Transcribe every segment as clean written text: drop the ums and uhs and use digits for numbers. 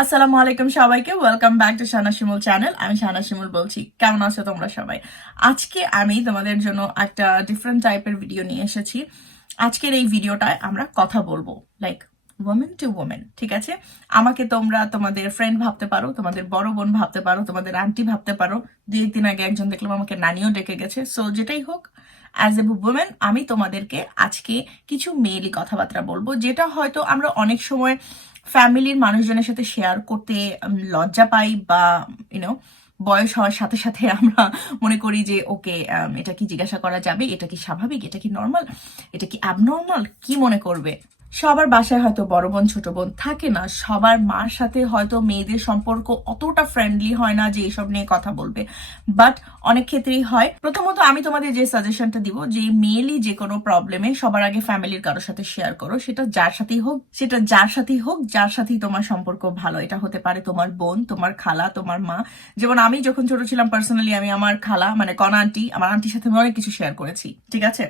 আসসালামু আলাইকুম সবাইকে, welcome back to Shahana Shimul channel. আমি শাহানা শিমুল বলছি। কেমন আছো তোমরা সবাই? আজকে আমি তোমাদের জন্য একটা ডিফারেন্ট টাইপের ভিডিও নিয়ে এসেছি। আজকের এই ভিডিওটায় আমরা কথা বলবো লাইক ওমেন টু ওমেন, ঠিক আছে? আমাকে তোমরা তোমাদের ফ্রেন্ড ভাবতে পারো, তোমাদের বড় বোন ভাবতে পারো, তোমাদের আন্টি ভাবতে পারো। দুই একদিন আগে একজন দেখলাম আমাকে নানিও ডেকে গেছে। সো যেটাই হোক, অ্যাজ এ ওমেন আমি তোমাদেরকে আজকে কিছু মেয়েলি কথাবার্তা বলবো, যেটা হয়তো আমরা অনেক সময় ফ্যামিলির মানুষজনের সাথে শেয়ার করতে লজ্জা পাই, বা ইউনো বয়স হওয়ার সাথে সাথে আমরা মনে করি যে ওকে, এটা কি জিজ্ঞাসা করা যাবে, এটা কি স্বাভাবিক, এটা কি নর্মাল, এটা কি অ্যাবনর্মাল, কি মনে করবে। সবার বাসায় হয়তো বড় বোন ছোট বোন থাকে না, সবার মার সাথে হয়তো মেয়েদের সম্পর্ক অতটা ফ্রেন্ডলি হয় না যে এসব নিয়ে কথা বলবে, বাট অনেক ক্ষেত্রেই হয়। প্রথমত আমি তোমাদের যে সাজেশনটা দিব, যে মেয়েলি যে কোনো প্রবলেমে সবার আগে ফ্যামিলির কারোর সাথে শেয়ার করো। সেটা যার সাথেই হোক, যার সাথেই তোমার সম্পর্ক ভালো। এটা হতে পারে তোমার বোন, তোমার খালা, তোমার মা। যেমন আমি যখন ছোট ছিলাম, পার্সোনালি আমি আমার খালা মানে কনা আন্টি, আমার আন্টির সাথে আমি অনেক কিছু শেয়ার করেছি, ঠিক আছে?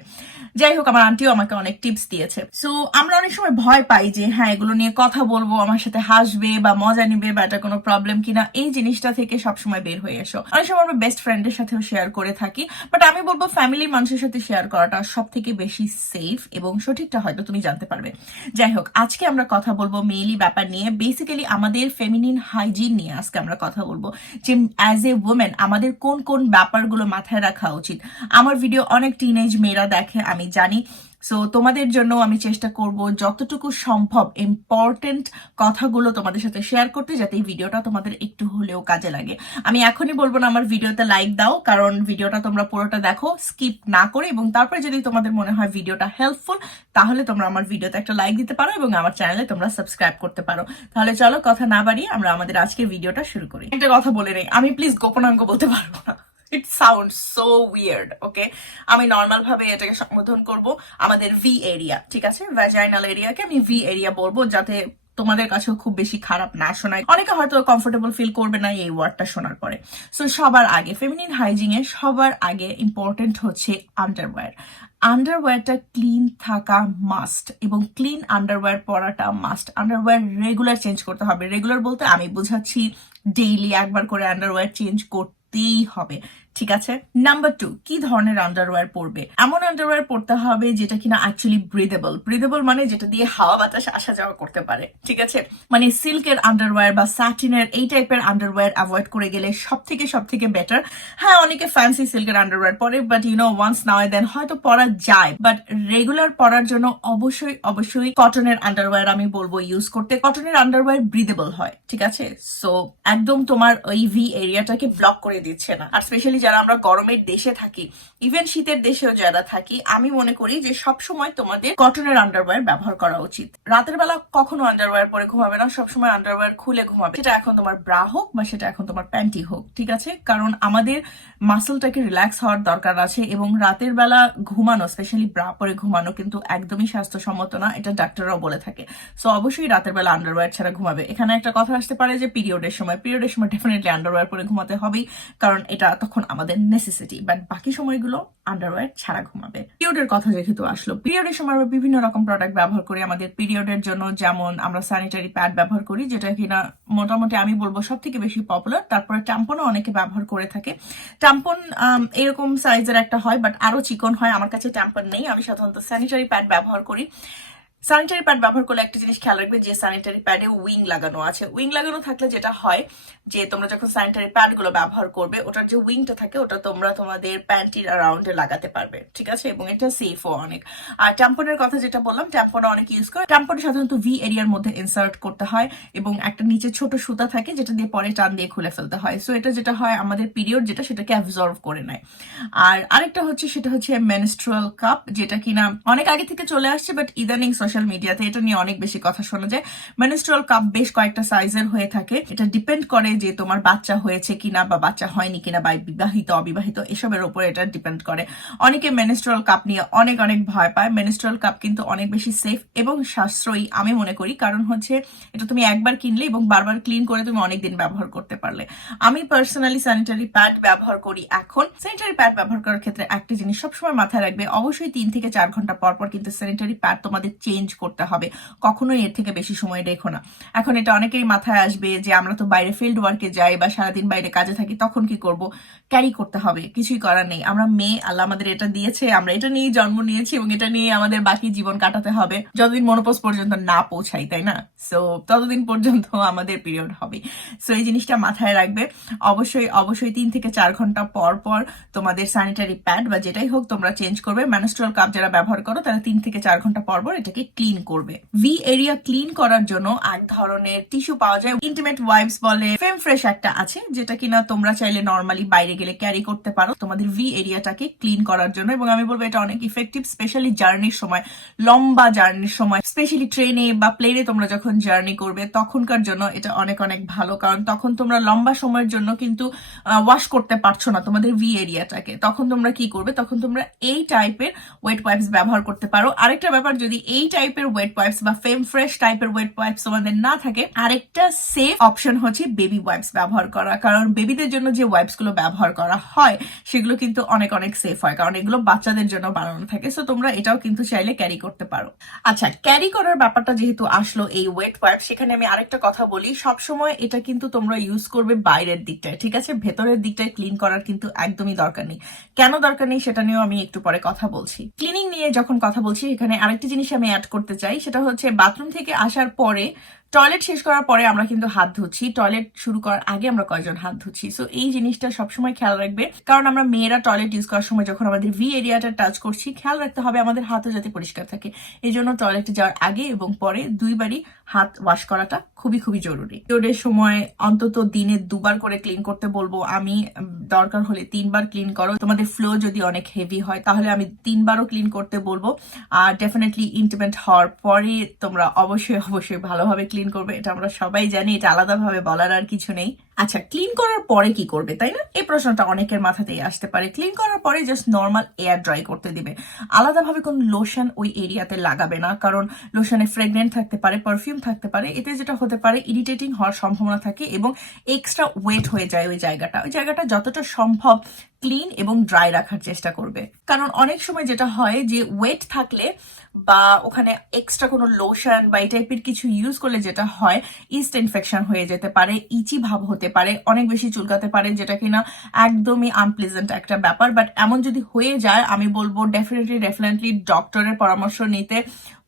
যাই হোক, আমার আন্টিও আমাকে অনেক টিপস দিয়েছে। সো আমরা অনেক সময় ভয় পাই যে হ্যাঁ, এগুলো নিয়ে কথা বলবো, আমার সাথে হাসবে বা মজা নিবে, বা এটা কোনো প্রবলেম কিনা। এই জিনিসটা থেকে সবসময় বের হয়ে এসো। অনেক সময় আমরা বেস্ট ফ্রেন্ডের সাথেও শেয়ার করে থাকি, বাট আমি বলবো ফ্যামিলির মানুষের সাথে শেয়ার করাটা সব থেকে বেশি সেফ, এবং সঠিকটা হয়তো তুমি জানতে পারবে। যাই হোক, আজকে আমরা কথা বলবো মেইলি ব্যাপার নিয়ে, বেসিক্যালি আমাদের ফেমিনিন হাইজিন নিয়ে আজকে আমরা কথা বলবো, যে অ্যাজ এ ওমেন আমাদের কোন কোন ব্যাপারগুলো মাথায় রাখা উচিত। আমার ভিডিও অনেক টিনেজ মেয়েরা দেখে, আমি জানি। সো তোমাদের জন্য আমি চেষ্টা করব যতটুকু সম্ভব ইম্পর্টেন্ট কথাগুলো তোমাদের সাথে শেয়ার করতে, যাতে এই ভিডিওটা তোমাদের একটু হলেও কাজে লাগে। আমি এখনই বলবো না আমার ভিডিওতে লাইক দাও, কারণ ভিডিওটা তোমরা পুরোটা দেখো স্কিপ না করে, এবং তারপরে যদি তোমাদের মনে হয় ভিডিওটা হেল্পফুল, তাহলে তোমরা আমার ভিডিওতে একটা লাইক দিতে পারো এবং আমার চ্যানেলে তোমরা সাবস্ক্রাইব করতে পারো। তাহলে চলো কথা না বাড়িয়ে আমরা আমাদের আজকের ভিডিওটা শুরু করি। একটা কথা বলে নেই, আমি প্লিজ গোপনাঙ্গ বলতে পারবো না। ইট সাউন্ড সো উইয়ার্ড, ওকে? আমি নর্মাল ভাবে এটাকে সম্বোধন করব আমাদের ভি এরিয়া, ঠিক আছে? ভ্যাজাইনাল এরিয়াকে আমি ভি এরিয়া বলবো, যাতে তোমাদের কাছেও খুব বেশি খারাপ না শোনায়। অনেকে হয়তো কমফোর্টেবল ফিল করবে না এই ওয়ার্ডটা শোনার পরে। সো সবার আগে ফেমিনিন হাইজিনে সবার আগে ইম্পর্টেন্ট হচ্ছে আন্ডারওয়্যার। আন্ডারওয়্যারটা ক্লিন থাকা মাস্ট, এবং ক্লিন আন্ডারওয়্যার পরাটা মাস্ট। আন্ডারওয়্যার রেগুলার চেঞ্জ করতে হবে। রেগুলার বলতে আমি বুঝাচ্ছি ডেইলি একবার করে আন্ডারওয়্যার চেঞ্জ করতেই হবে, ঠিক আছে? নাম্বার 2, কি ধরনের আন্ডারওয়্যার পরবে? এমন আন্ডারওয়্যার পরতে হবে যেটা কিনা অ্যাকচুয়ালি ব্রিদেবল মানে যেটা দিয়ে হাওয়া বাতাস আসা যাওয়া করতে পারে, ঠিক আছে? মানে সিল্কের আন্ডারওয়্যার বা স্যাটিনের এই টাইপের আন্ডারওয়্যার অ্যাভয়েড করে গেলে সব থেকে বেটার। হ্যাঁ, অনেকে ফ্যান্সি সিল্কের আন্ডারওয়্যার পরে, but once now and then হয়তো পরা যায়, বাট রেগুলার পরার জন্য অবশ্যই কটনের আন্ডারওয়্যার আমি বলবো ইউজ করতে। কটনের আন্ডারওয়্যার ব্রিদেবল হয়, ঠিক আছে? সো একদম তোমার ওই ভি এরিয়াটাকে ব্লক করে দিচ্ছে না। আর স্পেশালি যারা আমরা গরমের দেশে থাকি, ইভেন শীতের দেশেও যারা থাকি, আমি মনে করি যে সব সময় তোমাদের কটনের আন্ডারওয়্যার ব্যবহার করা উচিত। রাতের বেলা কখনো আন্ডারওয়্যার পরে ঘুমাবে না, সবসময় আন্ডারওয়্যার খুলে ঘুমাবে। সেটা এখন তোমার ব্রা হোক বা সেটা এখন তোমার প্যান্টি হোক, ঠিক আছে? কারণ আমাদের মাসলটাকে রিল্যাক্স হওয়ার দরকার আছে, এবং রাতের বেলা ঘুমানো, স্পেশালি ব্রা পরে ঘুমানো কিন্তু একদমই স্বাস্থ্যসম্মত না, এটা ডাক্তাররাও বলে থাকে। সো অবশ্যই রাতের বেলা আন্ডারওয়্যার ছাড়া ঘুমাবে। এখানে একটা কথা আসতে পারে যে পিরিয়ডের সময় ডেফিনেটলি আন্ডারওয়্যার পরে ঘুমাতে হবেই, কারণ এটা তখন আমাদের নেসেসিটি। বাট বাকি সময়গুলো আন্ডারওয়্যার ছাড়া ঘুমাবে। পিরিয়ডের কথা যেহেতু আসলো, পিরিয়ডের সময় আমরা বিভিন্ন রকম প্রোডাক্ট ব্যবহার করি আমাদের পিরিয়ডের জন্য। যেমন আমরা স্যানিটারি প্যাড ব্যবহার করি, যেটা কিনা মোটামুটি আমি বলবো সব থেকে বেশি পপুলার। তারপরে ট্যাম্পনও অনেকে ব্যবহার করে থাকে। ট্যাম্পন এরকম সাইজের একটা হয়, বাট আরো চিকন হয়। আমার কাছে ট্যাম্পন নেই, আমি সাধারণত স্যানিটারি প্যাড ব্যবহার করি। স্যানিটারি প্যাড ব্যবহার করলে একটা জিনিস খেয়াল রাখবে, যে স্যানিটারি প্যাডে উইং লাগানো আছে। উইং লাগানো থাকলে যেটা হয়, যে তোমরা যখন স্যানিটারি প্যাড গুলো ব্যবহার করবে, ওটার যে উইংটা থাকে ওটা তোমরা তোমাদের প্যান্টির অ্যারাউন্ডে লাগাতে পারবে, ঠিক আছে? এবং এটা সেফও অনেক। আর ট্যাম্পনের কথা যেটা বললাম, ট্যাম্পনও অনেক ইউজ করে। ট্যাম্পন সাধারণত ভি এরিয়ার মধ্যে ইনসার্ট করতে হয়, এবং একটা নিচে ছোট সুতা থাকে যেটা দিয়ে পরে টান দিয়ে খুলে ফেলতে হয়। সো এটা যেটা হয়, আমাদের পিরিয়ড যেটা সেটাকে অ্যাবজর্ভ করে নেয়। আর আরেকটা হচ্ছে, সেটা হচ্ছে মেনস্ট্রুয়াল কাপ, যেটা কিনা অনেক আগে থেকে চলে আসছে, বাট ইদানিং সোশ্যাল মিডিয়াতে এটা নিয়ে অনেক বেশি কথা শোনা যায়। মেনস্ট্রুয়াল কাপ বেশ কয়েকটা সাইজের হয়ে থাকে। এটা ডিপেন্ড করে যে তোমার বাচ্চা হয়েছে কিনা বা বাচ্চা হয়নি কিনা, বা বিবাহিত অবিবাহিত এসবের উপর এটা ডিপেন্ড করে। অনেকে মেনস্ট্রুয়াল কাপ নিয়ে অনেক ভয় পায়। মেনস্ট্রুয়াল কাপ কিন্তু অনেক বেশি সেফ এবং সাশ্রয়ী আমি মনে করি, কারণ হচ্ছে এটা তুমি একবার কিনলে এবং বারবার ক্লিন করে তুমি অনেকদিন ব্যবহার করতে পারলে। আমি পার্সোনালি স্যানিটারি প্যাড ব্যবহার করি। এখন স্যানিটারি প্যাড ব্যবহার করার ক্ষেত্রে একটা জিনিস সবসময় মাথায় রাখবে, অবশ্যই 3 থেকে 4 ঘন্টা পর পর কিন্তু স্যানিটারি প্যাড তোমাদের চেঞ্জ চেঞ্জ করতে হবে, কখনোই এর থেকে বেশি সময় রেখো না। এখন এটা অনেকেরই মাথায় আসবে যে আমরা তো বাইরে ফিল্ড ওয়ার্কে যাই বা সারাদিন বাইরে কাজে থাকি, তখন কি করব? ক্যারি করতে হবে, কিছুই করার নেই। আমরা মেয়ে, আল্লাহ আমাদের এটা দিয়েছে, আমরা এটা নিয়ে জন্ম নিয়েছি এবং এটা নিয়ে আমাদের বাকি জীবন কাটাতে হবে যতদিন মনোপজ পর্যন্ত না পৌঁছাই, তাই না? সো ততদিন পর্যন্ত আমাদের পিরিয়ড হবে। সো এই জিনিসটা মাথায় রাখবে। অবশ্যই অবশ্যই 3 থেকে 4 ঘন্টা পর পর তোমাদের স্যানিটারি প্যাড বা যেটাই হোক তোমরা চেঞ্জ করবে। ম্যানস্ট্রুয়াল কাপ যারা ব্যবহার করো তারা 3 থেকে 4 ঘন্টা পর পর এটাকে ক্লিন করবে। ভি এরিয়া ক্লিন করার জন্য এক ধরনের টিস্যু পাওয়া যায়, ইন্টিমেট ওয়াইপস বলে, ফেম ফ্রেশ একটা আছে যেটা কিনা তোমরা চাইলে নর্মালি বাইরে গেলে ক্যারি করতে পারো তোমাদের ভি এরিয়াটাকে ক্লিন করার জন্য। এবং আমি বলবো এটা অনেক ইফেক্টিভ, স্পেশালি জার্নির সময়, লম্বা জার্নির সময়, স্পেশালি ট্রেনে বা প্লেনে তোমরা যখন জার্নি করবে তখনকার জন্য এটা অনেক অনেক ভালো। কারণ তখন তোমরা লম্বা সময়ের জন্য কিন্তু ওয়াশ করতে পারছো না তোমাদের ভি এরিয়াটাকে। তখন তোমরা কি করবে? তখন তোমরা এই টাইপের ওয়েট ওয়াইপস ব্যবহার করতে পারো। আরেকটা ব্যাপার, যদি এই টাইপের ওয়েট ওয়াইপস বা ফেম ফ্রেশ টাইপের ওয়েট ওয়াইপস তোমাদের না থাকে, আরেকটা সেফ অপশন হচ্ছে বেবি ওয়াইপস ব্যবহার করা। কারণ বেবিদের জন্য যে ওয়াইপস গুলো ব্যবহার করা হয় সেগুলো কিন্তু অনেক অনেক সেফ হয়, কারণ এগুলো বাচ্চাদের জন্য বানানো থাকে। সো তোমরা এটাও কিন্তু চাইলে ক্যারি করতে পারো। আচ্ছা, ক্যারি করার ব্যাপারটা যেহেতু আসলো এই ওয়েট ওয়াইপ, সেখানে আমি আরেকটা কথা বলি। সবসময় এটা কিন্তু তোমরা ইউজ করবে বাইরের দিকটায়, ঠিক আছে? ভেতরের দিকটায় ক্লিন করার কিন্তু একদমই দরকার নেই। কেন দরকার নেই সেটা নিয়েও আমি একটু পরে কথা বলছি। ক্লিনিং নিয়ে যখন কথা বলছি, এখানে আরেকটি জিনিস আমি অ্যাড করতে চাই, সেটা হচ্ছে বাথরুম থেকে আসার পরে, টয়লেট শেষ করার পরে আমরা কিন্তু হাত ধুচ্ছি, টয়লেট শুরু করার আগে আমরা কয়জন হাত ধুচ্ছি? সো এই জিনিসটা সবসময় খেয়াল রাখবে, কারণ আমরা মেয়েরা টয়লেট ইউজ করার সময় যখন আমাদের ভি এরিয়াটা টাচ করছি, খেয়াল রাখতে হবে আমাদের হাতও যাতে পরিষ্কার থাকে। এই জন্য টয়লেটে যাওয়ার আগে এবং পরে দুইবারই হাত ওয়াশ করাটা খুবই খুবই জরুরি। পিরিয়ডের সময় অন্তত দিনে 2 বার করে ক্লিন করতে বলবো আমি, দরকার হলে 3 বার ক্লিন করো। তোমাদের ফ্লো যদি অনেক হেভি হয় তাহলে আমি 3 বারও ক্লিন করতে বলবো। আর ডেফিনেটলি ইন্টিমেট হওয়ার পরে তোমরা অবশ্যই অবশ্যই ভালোভাবে ক্লিন করবে, এটা আমরা সবাই জানি, এটা আলাদাভাবে বলার আর কিছু নেই। আচ্ছা, ক্লিন করার পরে কি করবে, তাই না? এই প্রশ্নটা অনেকের মাথাতেই আসতে পারে। ক্লিন করার পরে জাস্ট নর্মাল এয়ার ড্রাই করতে দিবে, আলাদাভাবে কোনো লোশন ওই এরিয়াতে লাগাবে না, কারণ লোশনে ফ্রেগনেন্ট থাকতে পারে, পারফিউম থাকতে পারে। এতে যেটা হতে পারে ইরিটেটিং হওয়ার সম্ভাবনা থাকে এবং এক্সট্রা ওয়েট হয়ে যায় ওই জায়গাটা যতটা সম্ভব ক্লিন এবং ড্রাই রাখার চেষ্টা করবে। কারণ অনেক সময় যেটা হয় যে ওয়েট থাকলে বা ওখানে এক্সট্রা কোনো লোশন বা এই টাইপের কিছু ইউজ করলে যেটা হয়, ইস্ট ইনফেকশন হয়ে যেতে পারে, ইচি ভাব হতে পারে, অনেক বেশি চুলকাতে পারে, যেটা কিনা একদমই আনপ্লেজেন্ট একটা ব্যাপার। বাট এমন যদি হয়ে যায়, আমি বলবো ডেফিনেটলি ডক্টরের পরামর্শ নিতে,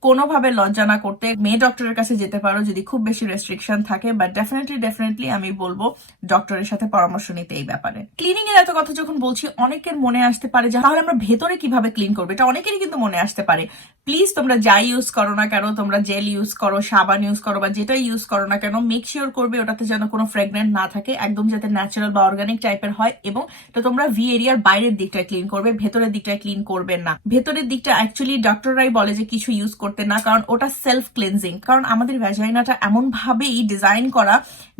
কোনোভাবে লজ্জা না করতে মেয়ে ডক্টরের কাছে যেতে পারো যদি খুব বেশি রেস্ট্রিকশন থাকে। বাট ডেফিনেটলি আমি বলবো ডক্টরের সাথে পরামর্শ নিতে এই ব্যাপারে। ক্লিনিং এর এত কথা যখন বলছি, অনেকের মনে আসতে পারে যে তাহলে আমরা ভেতরে কিভাবে ক্লিন করবো, এটা অনেকেরই কিন্তু মনে আসতে পারে। প্লিজ তোমরা যাই ইউজ করো না কেন, তোমরা জেল ইউজ করো, সাবান ইউজ করো বা যেটাই ইউজ করো না কেন, মেক শিওর করবে ওটাতে যেন কোনো ফ্রেগনেন্ট না থাকে, একদম যাতে ন্যাচারাল বা অর্গানিক টাইপের হয়। এবং তো তোমরা ভি এরিয়ার বাইরের দিকটায় ক্লিন করবে, ভেতরের দিকটায় ক্লিন করবে না। ভেতরের দিকটা অ্যাকচুয়ালি ডক্টররাই বলে যে কিছু ইউজ করতে না, কারণ ওটা সেলফ ক্লিনজিং। কারণ আমাদের ভ্যাজাইনাটা এমন ভাবেই ডিজাইন করা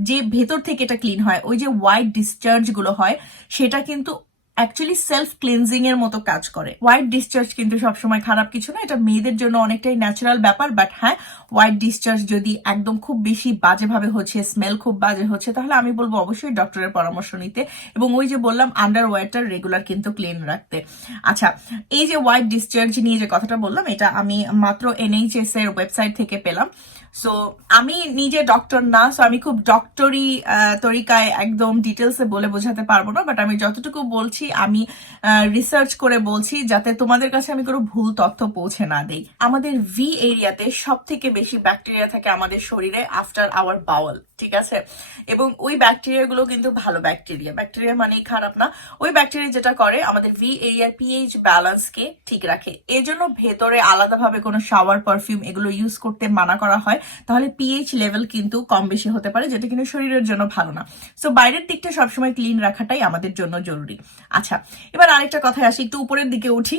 যে ভেতর থেকে এটা ক্লিন হয়। ওই যে হোয়াইট ডিসচার্জ গুলো হয় সেটা কিন্তু অ্যাকচুয়ালি সেলফ ক্লিনজিং এর মতো কাজ করে। হোয়াইট ডিসচার্জ কিন্তু সবসময় খারাপ কিছু না, এটা মেয়েদের জন্য অনেকটাই ন্যাচারাল ব্যাপার। বাট হ্যাঁ, হোয়াইট ডিসচার্জ যদি একদম খুব বেশি বাজেভাবে হচ্ছে, স্মেল খুব বাজে হচ্ছে, তাহলে আমি বলবো অবশ্যই ডক্টরের পরামর্শ নিতে। এবং ওই যে বললাম আন্ডার ওয়াটার রেগুলার কিন্তু ক্লিন রাখতে। আচ্ছা, এই যে হোয়াইট ডিসচার্জ নিয়ে যে কথাটা বললাম, এটা আমি মাত্র NHS এর ওয়েবসাইট থেকে পেলাম। সো আমি নিজে ডক্টর না, সো আমি খুব ডক্টরি তরিকায় একদম ডিটেলসে বলে বোঝাতে পারবো না। বাট আমি যতটুকু বলছি আমি রিসার্চ করে বলছি, যাতে তোমাদের কাছে আমি কোনো ভুল তথ্য পৌঁছে না দেই। আমাদের ভি এরিয়াতে সব থেকে বেশি ব্যাকটেরিয়া থাকে আমাদের শরীরে আফটার আওয়ার বাউল, ঠিক আছে? এবং ওই ব্যাকটেরিয়াগুলো কিন্তু ভালো ব্যাকটেরিয়া মানেই খারাপ না। ওই ব্যাকটেরিয়া যেটা করে আমাদের ভি এরিয়ার পিএইচ ব্যালেন্সকে ঠিক রাখে। এজন্য ভেতরে আলাদাভাবে কোনো শাওয়ার, পারফিউম এগুলো ইউজ করতে মানা করা হয়, তাহলে পিএইচ লেভেল কিন্তু কম বেশি হতে পারে, যেটা কিন্তু শরীরের জন্য ভালো না। সো বাইরের দিকটা সবসময় ক্লিন রাখাটাই আমাদের জন্য জরুরি। আচ্ছা, এবার আরেকটা কথায় আসি, একটু উপরের দিকে উঠি।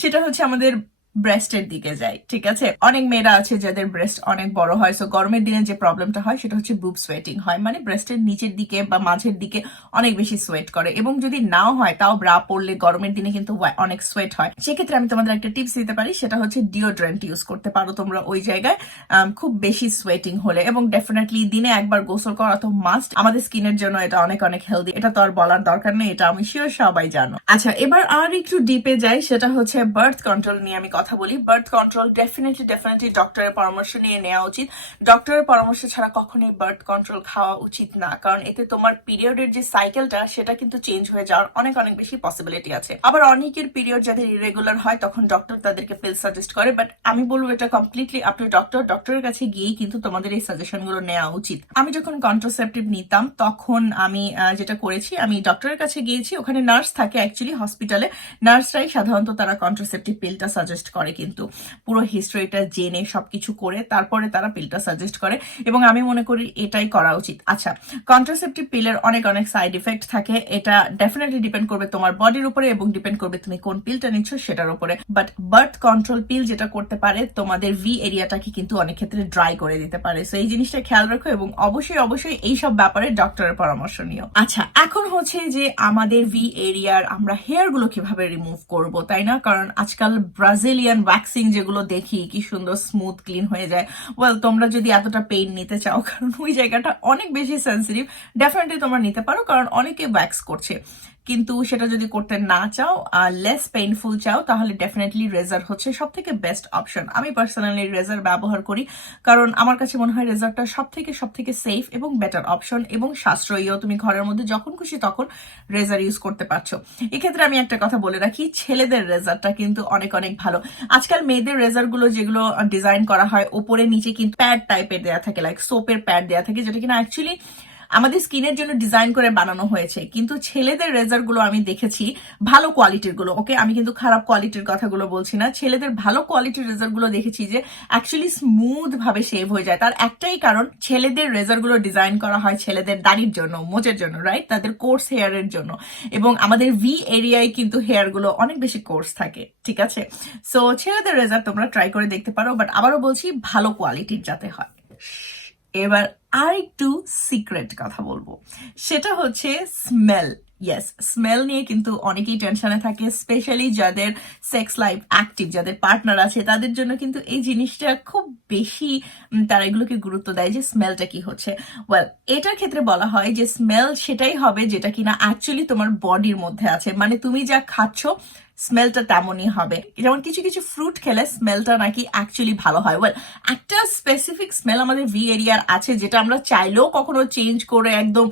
সেটা হচ্ছে আমাদের ব্রেস্টের দিকে যাই, ঠিক আছে? অনেক মেয়েরা আছে যাদের ব্রেস্ট অনেক বড় হয়। সো গরমের দিনে যে প্রবলেমটা হয় সেটা হচ্ছে বুব সোয়েটিং হয়, মানে ব্রেস্টের নিচের দিকে বা মাঝের দিকে অনেক বেশি সোয়েট করে। এবং যদি নাও হয় তাও ব্রা পরলে গরমের দিনে কিন্তু অনেক সোয়েট হয়। সেক্ষেত্রে আমি তোমাদের একটা টিপস দিতে পারি, সেটা হচ্ছে ডিওড্রেন্ট ইউজ করতে পারো তোমরা ওই জায়গায় খুব বেশি সোয়েটিং হলে। এবং ডেফিনেটলি দিনে একবার গোসল করা তো মাস্ট, আমাদের স্কিনের জন্য এটা অনেক অনেক হেলদি, এটা তো আর বলার দরকার নেই, এটা আমি শিওর সবাই জানো। আচ্ছা, এবার আর একটু ডিপে যাই, সেটা হচ্ছে বার্থ কন্ট্রোল নিয়ে আমি কথা বলি, বার্থ কন্ট্রোল ডেফিনেটলি ডক্টরের পরামর্শ নিয়ে নেওয়া উচিত। ডক্টরের পরামর্শ ছাড়া কখনোই বার্থ কন্ট্রোল খাওয়া উচিত না, কারণ এতে তোমার পিরিয়ডের যে সাইকেলটা সেটা কিন্তু চেঞ্জ হয়ে যাওয়ার অনেক বেশি পসিবিলিটি আছে। আবার অনেকের পিরিয়ড যাদের ইরেগুলার হয় তখন ডক্টর তাদেরকে পিল সাজেস্ট করে, বাট আমি বলবো এটা কমপ্লিটলি আপনি ডক্টরের কাছে গিয়েই কিন্তু তোমাদের এই সাজেশন গুলো নেওয়া উচিত। আমি যখন কন্ট্রাসেপটিভ নিতাম তখন আমি যেটা করেছি, আমি ডক্টরের কাছে গিয়েছি, ওখানে নার্স থাকে অ্যাকচুয়ালি হসপিটালে, নার্সরাই সাধারণত তারা কন্ট্রাসেপটিভ পিলটা সাজেস্ট করে, কিন্তু পুরো হিস্ট্রিটা জেনে সবকিছু করে তারপরে তারা পিলটা সাজেস্ট করে, এবং আমি মনে করি এটাই করা উচিত। আচ্ছা, কন্ট্রাসেপটিভ পিলের অনেক সাইড ইফেক্ট থাকে, এটা ডেফিনেটলি ডিপেন্ড করবে তোমার বডির উপরে এবং ডিপেন্ড করবে তুমি কোন পিলটা নিচ্ছ সেটার উপরে। বাট বার্থ কন্ট্রোল পিল যেটা করতে পারে তোমাদের ভি এরিয়াটাকে কিন্তু অনেক ক্ষেত্রে ড্রাই করে দিতে পারে, সো এই জিনিসটা খেয়াল রাখো এবং অবশ্যই এইসব ব্যাপারে ডক্টরের পরামর্শ নিও। আচ্ছা, এখন হচ্ছে যে আমাদের ভি এরিয়ার আমরা হেয়ার গুলো কিভাবে রিমুভ করব, তাই না? কারণ আজকাল ব্রাজিলিয়ান ওয়্যাক্সিং যেগুলো দেখি কি সুন্দর স্মুথ ক্লিন হয়ে যায়। ওয়েল, তোমরা যদি এতটা পেইন নিতে চাও, কারণ ওই জায়গাটা অনেক বেশি সেন্সিটিভ, ডেফিনেটলি তোমরা নিতে পারো, কারণ অনেকে ওয়্যাক্স করছে। কিন্তু সেটা যদি করতে না চাও, লেস পেইনফুল চাও, তাহলে ডেফিনেটলি রেজার হচ্ছে সব থেকে বেস্ট অপশন। আমি পার্সোনালি রেজার ব্যবহার করি, কারণ আমার কাছে মনে হয় রেজারটা সব থেকে সেফ এবং বেটার অপশন এবং সাশ্রয়ীও। তুমি ঘরের মধ্যে যখন খুশি তখন রেজার ইউজ করতে পারছো। এক্ষেত্রে আমি একটা কথা বলে রাখি, ছেলেদের রেজারটা কিন্তু অনেক ভালো। আজকাল মেয়েদের রেজার গুলো যেগুলো ডিজাইন করা হয় ওপরে নিচে কিন্তু প্যাড টাইপের দেওয়া থাকে, লাইক সোপের প্যাড দেওয়া থাকে, যেটা কিনা অ্যাকচুয়ালি আমাদের স্কিনের জন্য ডিজাইন করে বানানো হয়েছে। কিন্তু ছেলেদের রেজার গুলো আমি দেখেছি ভালো কোয়ালিটির গুলো, ওকে, আমি কিন্তু খারাপ কোয়ালিটির কথাগুলো বলছি না, ছেলেদের ভালো কোয়ালিটির রেজার গুলো দেখেছি যে অ্যাকচুয়ালি স্মুথ ভাবে শেভ হয়ে যায়। তার একটাই কারণ, ছেলেদের রেজার গুলো ডিজাইন করা হয় ছেলেদের দাড়ির জন্য, মোচের জন্য, রাইট, তাদের কোর্স হেয়ারের জন্য, এবং আমাদের ভি এরিয়ায় কিন্তু হেয়ার গুলো অনেক বেশি কোর্স থাকে, ঠিক আছে? সো ছেলেদের রেজার তোমরা ট্রাই করে দেখতে পারো, বাট আবারও বলছি ভালো কোয়ালিটির যাতে হয়। এবার আরেকটু সিক্রেট কথা বলবো, সেটা হচ্ছে স্মেল। ইয়েস, স্মেল নিয়ে কিন্তু অনেকেই টেনশনে থাকে, স্পেশালি যাদের সেক্স লাইফ অ্যাক্টিভ, যাদের পার্টনার আছে, তাদের জন্য কিন্তু এই জিনিসটা খুব বেশি তারা এগুলোকে গুরুত্ব দেয় যে স্মেলটা কি হচ্ছে। ওয়েল, এটার ক্ষেত্রে বলা হয় যে স্মেল সেটাই হবে যেটা কিনা অ্যাকচুয়ালি তোমার বডির মধ্যে আছে, মানে তুমি যা খাচ্ছ স্মেলটা তেমনই হবে। যেমন কিছু ফ্রুট খেলে স্মেলটা নাকি অ্যাকচুয়ালি ভালো হয়। ওয়েল, একটা স্পেসিফিক স্মেল আমাদের ভি এরিয়ার আছে যেটা আমরা চাইলেও কখনো চেঞ্জ করে একদম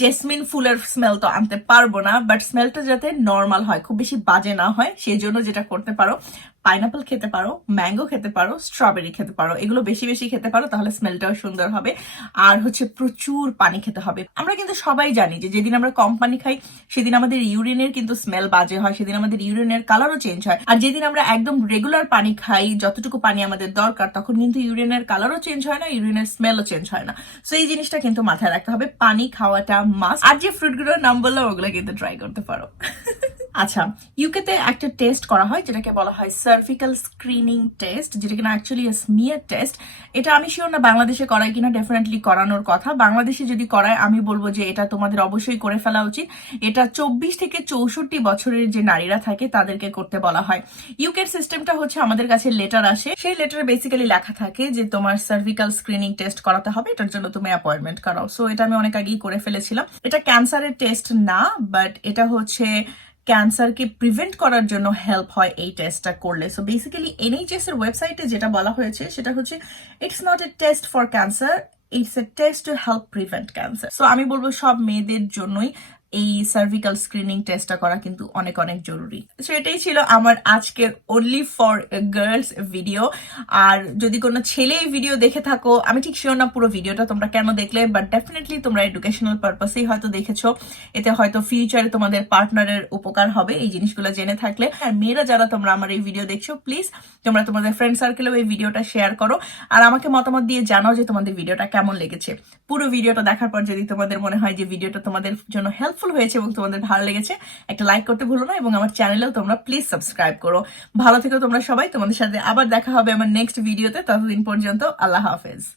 জেসমিন ফুলের স্মেল তো আনতে পারবো না, বাট স্মেলটা যাতে নর্মাল হয়, খুব বেশি বাজে না হয়, সেই জন্য যেটা করতে পারো, পাইনাপল খেতে পারো, ম্যাঙ্গো খেতে পারো, স্ট্রবেরি খেতে পারো, এগুলো বেশি খেতে পারো, তাহলে স্মেলটাও সুন্দর হবে। আর হচ্ছে প্রচুর পানি খেতে হবে। আমরা কিন্তু সবাই জানি যে যেদিন আমরা কম পানি খাই সেদিন আমাদের ইউরিনের কিন্তু স্মেল বাজে হয়, সেদিন আমাদের ইউরিনের কালারও চেঞ্জ হয়। আর যেদিন আমরা একদম রেগুলার পানি খাই, যতটুকু পানি আমাদের দরকার, তখন কিন্তু ইউরিনের কালারও চেঞ্জ হয় না, ইউরিনের স্মেলও চেঞ্জ হয় না। সো এই জিনিসটা কিন্তু মাথায় রাখতে হবে, পানি খাওয়াটা মাস্ট। আর যে ফ্রুটগুলোর নাম বললাম ওগুলো কিন্তু ট্রাই করতে পারো। আচ্ছা, ইউকেতে একটা টেস্ট করা হয় যেটাকে বলা হয় সার্ভিক্যাল স্ক্রিনিং টেস্ট, যেটা কিনা অ্যাকচুয়ালি স্মিয়ার টেস্ট। এটা আমি শিওর না বাংলাদেশে করায় কিনা, ডেফিনেটলি করানোর কথা। বাংলাদেশে যদি করায় আমি বলবো যে এটা তোমাদের অবশ্যই করে ফেলা উচিত। এটা 24 থেকে 64 বছরের যে নারীরা থাকে তাদেরকে করতে বলা হয়। ইউকের সিস্টেমটা হচ্ছে আমাদের কাছে লেটার আসে, সেই লেটারে বেসিক্যালি লেখা থাকে যে তোমার সার্ভিক্যাল স্ক্রিনিং টেস্ট করাতে হবে, এটার জন্য তুমি অ্যাপয়েন্টমেন্ট করাও। সো এটা আমি অনেক আগেই করে ফেলেছিলাম। এটা ক্যান্সারের টেস্ট না, বাট এটা হচ্ছে ক্যান্সারকে প্রিভেন্ট করার জন্য হেল্প হয় এই টেস্টটা করলে। সো বেসিক্যালি এনএইচএস এর ওয়েবসাইটে যেটা বলা হয়েছে সেটা হচ্ছে it's not a test for cancer, it's a test to help prevent cancer. So আমি বলবো সব মেয়েদের জন্যই এই সার্ভিক্যাল স্ক্রিনিং টেস্টটা করা কিন্তু অনেক জরুরি। সো এটাই ছিল আমার আজকের অনলি ফর গার্লস ভিডিও। আর যদি কোনো ছেলে এই ভিডিও দেখে থাকো, আমি ঠিক শিওর না পুরো ভিডিওটা তোমরা কেন দেখলে, বাট ডেফিনেটলি তোমরা এডুকেশনাল পারপাসেই হয়তো দেখেছো, এতে হয়তো ফিউচারে তোমাদের পার্টনারের উপকার হবে এই জিনিসগুলো জেনে থাকলে। আর মেয়েরা যারা তোমরা আমার এই ভিডিও দেখছো, প্লিজ তোমরা তোমাদের ফ্রেন্ড সার্কেলেও এই ভিডিওটা শেয়ার করো, আর আমাকে মতামত দিয়ে জানাও যে তোমাদের ভিডিওটা কেমন লেগেছে। পুরো ভিডিওটা দেখার পর যদি তোমাদের মনে হয় যে ভিডিওটা তোমাদের জন্য হেল্পফুল হয়েছে এবং তোমাদের ভালো লেগেছে, একটা লাইক করতে ভুলো না, এবং আমার চ্যানেলেও তোমরা প্লিজ সাবস্ক্রাইব করো। ভালো থেকো তোমরা সবাই, তোমাদের সাথে আবার দেখা হবে আমার নেক্সট ভিডিওতে। ততদিন পর্যন্ত আল্লাহ হাফেজ।